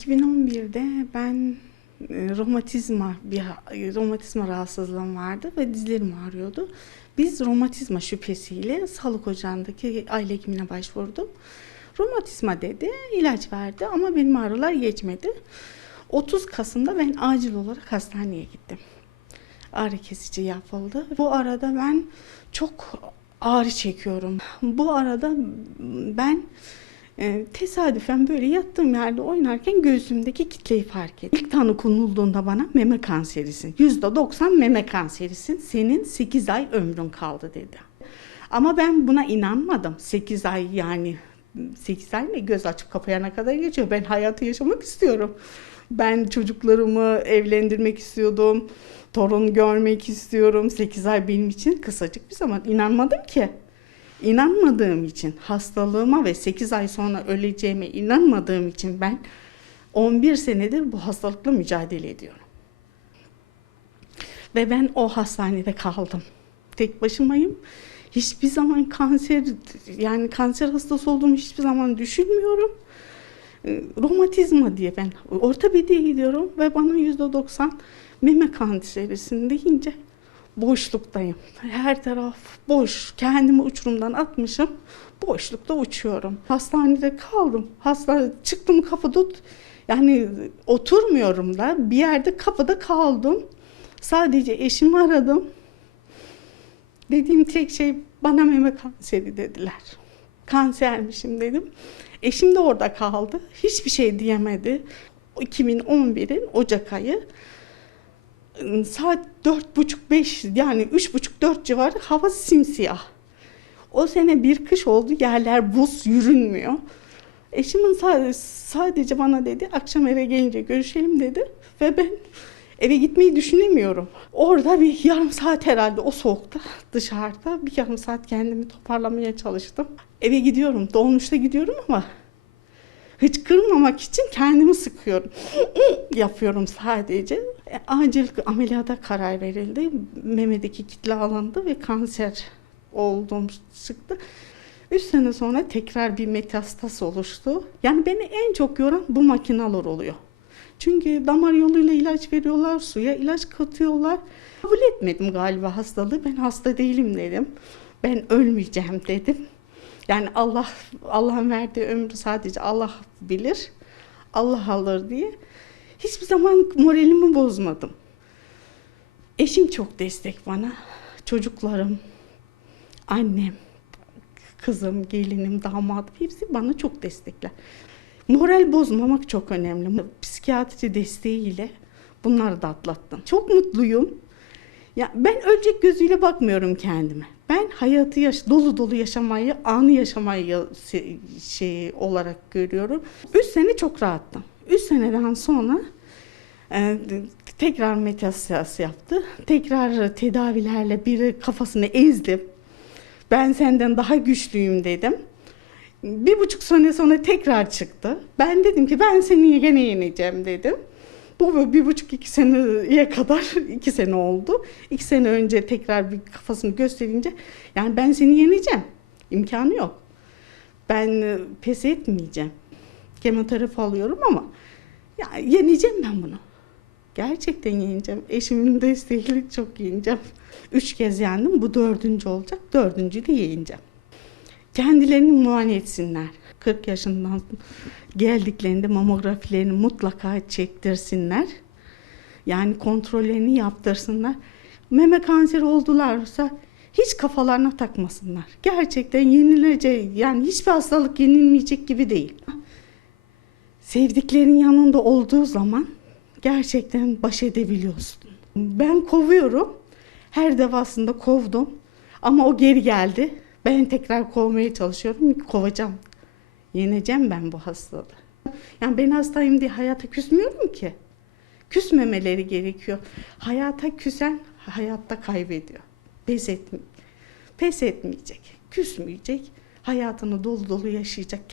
2011'de ben e, romatizma bir romatizma rahatsızlığım vardı ve dizlerim ağrıyordu. Biz romatizma şüphesiyle sağlık ocağındaki aile hekimine başvurdum. Romatizma dedi, ilaç verdi ama benim ağrılar geçmedi. 30 Kasım'da ben acil olarak hastaneye gittim. Ağrı kesici yapıldı. Bu arada ben çok ağrı çekiyorum. Bu arada ben e, tesadüfen böyle yattığım yerde oynarken göğsümdeki kitleyi fark ettim. İlk tanı konulduğunda bana meme kanserisin. %90 meme kanserisin. Senin 8 ay ömrün kaldı dedi. Ama ben buna inanmadım. 8 ay yani 8 ay ne göz açıp kapayana kadar geçiyor. Ben hayatı yaşamak istiyorum. Ben çocuklarımı evlendirmek istiyordum. Torun görmek istiyorum. 8 ay benim için kısacık bir zaman. İnanmadım ki. İnanmadığım için hastalığıma ve 8 ay sonra öleceğime inanmadığım için ben 11 senedir bu hastalıkla mücadele ediyorum. Ve ben o hastanede kaldım. Tek başımayım. Hiçbir zaman kanser yani kanser hastası olduğumu hiçbir zaman düşünmüyorum. E, Romatizma diye ben ortopediye gidiyorum ve bana %90 meme kanserisin deyince boşluktayım. Her taraf boş. Kendimi uçurumdan atmışım. Boşlukta uçuyorum. Hastanede kaldım. Hasta çıktım kapıda yani oturmuyorum da bir yerde kapıda kaldım. Sadece eşimi aradım. Dediğim tek şey bana meme kanseri dediler. Kansermişim dedim. Eşim de orada kaldı. Hiçbir şey diyemedi. 2011'in Ocak ayı saat dört buçuk beş yani üç buçuk dört civarı hava simsiyah. O sene bir kış oldu yerler buz yürünmüyor. Eşimin sadece, sadece bana dedi akşam eve gelince görüşelim dedi ve ben eve gitmeyi düşünemiyorum. Orada bir yarım saat herhalde o soğukta dışarıda bir yarım saat kendimi toparlamaya çalıştım. Eve gidiyorum dolmuşta gidiyorum ama hıçkırmamak için kendimi sıkıyorum. yapıyorum sadece. E, Acil ameliyata karar verildi. Memedeki kitle alındı ve kanser olduğum çıktı. Üç sene sonra tekrar bir metastas oluştu. Yani beni en çok yoran bu makinalar oluyor. Çünkü damar yoluyla ilaç veriyorlar, suya ilaç katıyorlar. Kabul etmedim galiba hastalığı. Ben hasta değilim dedim. Ben ölmeyeceğim dedim. Yani Allah Allah'ın verdiği ömrü sadece Allah bilir. Allah alır diye. Hiçbir zaman moralimi bozmadım. Eşim çok destek bana. Çocuklarım, annem, kızım, gelinim, damadım hepsi bana çok destekler. Moral bozmamak çok önemli. Psikiyatri desteğiyle bunları da atlattım. Çok mutluyum. Ya ben ölecek gözüyle bakmıyorum kendime. Ben hayatı yaş dolu dolu yaşamayı, anı yaşamayı şey olarak görüyorum. Üç sene çok rahattım. Üç seneden sonra e, tekrar metastas yaptı. Tekrar tedavilerle biri kafasını ezdim. Ben senden daha güçlüyüm dedim. Bir buçuk sene sonra tekrar çıktı. Ben dedim ki ben seni gene yeneceğim dedim. Bu bir buçuk iki seneye kadar iki sene oldu. İki sene önce tekrar bir kafasını gösterince yani ben seni yeneceğim. İmkanı yok. Ben e, pes etmeyeceğim. Kemoterapi alıyorum ama ya yeneceğim ben bunu. Gerçekten yeneceğim. Eşimin desteğiyle çok yeneceğim. Üç kez yendim. Bu dördüncü olacak. Dördüncü de yeneceğim. Kendilerini muayene etsinler. 40 yaşından geldiklerinde mamografilerini mutlaka çektirsinler. Yani kontrollerini yaptırsınlar. Meme kanseri oldularsa hiç kafalarına takmasınlar. Gerçekten yenilecek yani hiçbir hastalık yenilmeyecek gibi değil. Sevdiklerin yanında olduğu zaman gerçekten baş edebiliyorsun. Ben kovuyorum. Her defasında kovdum. Ama o geri geldi. Ben tekrar kovmaya çalışıyorum. Kovacağım. Yeneceğim ben bu hastalığı. Yani ben hastayım diye hayata küsmüyorum ki. Küsmemeleri gerekiyor. Hayata küsen hayatta kaybediyor. Pes etme, pes etmeyecek, küsmeyecek. Hayatını dolu dolu yaşayacak.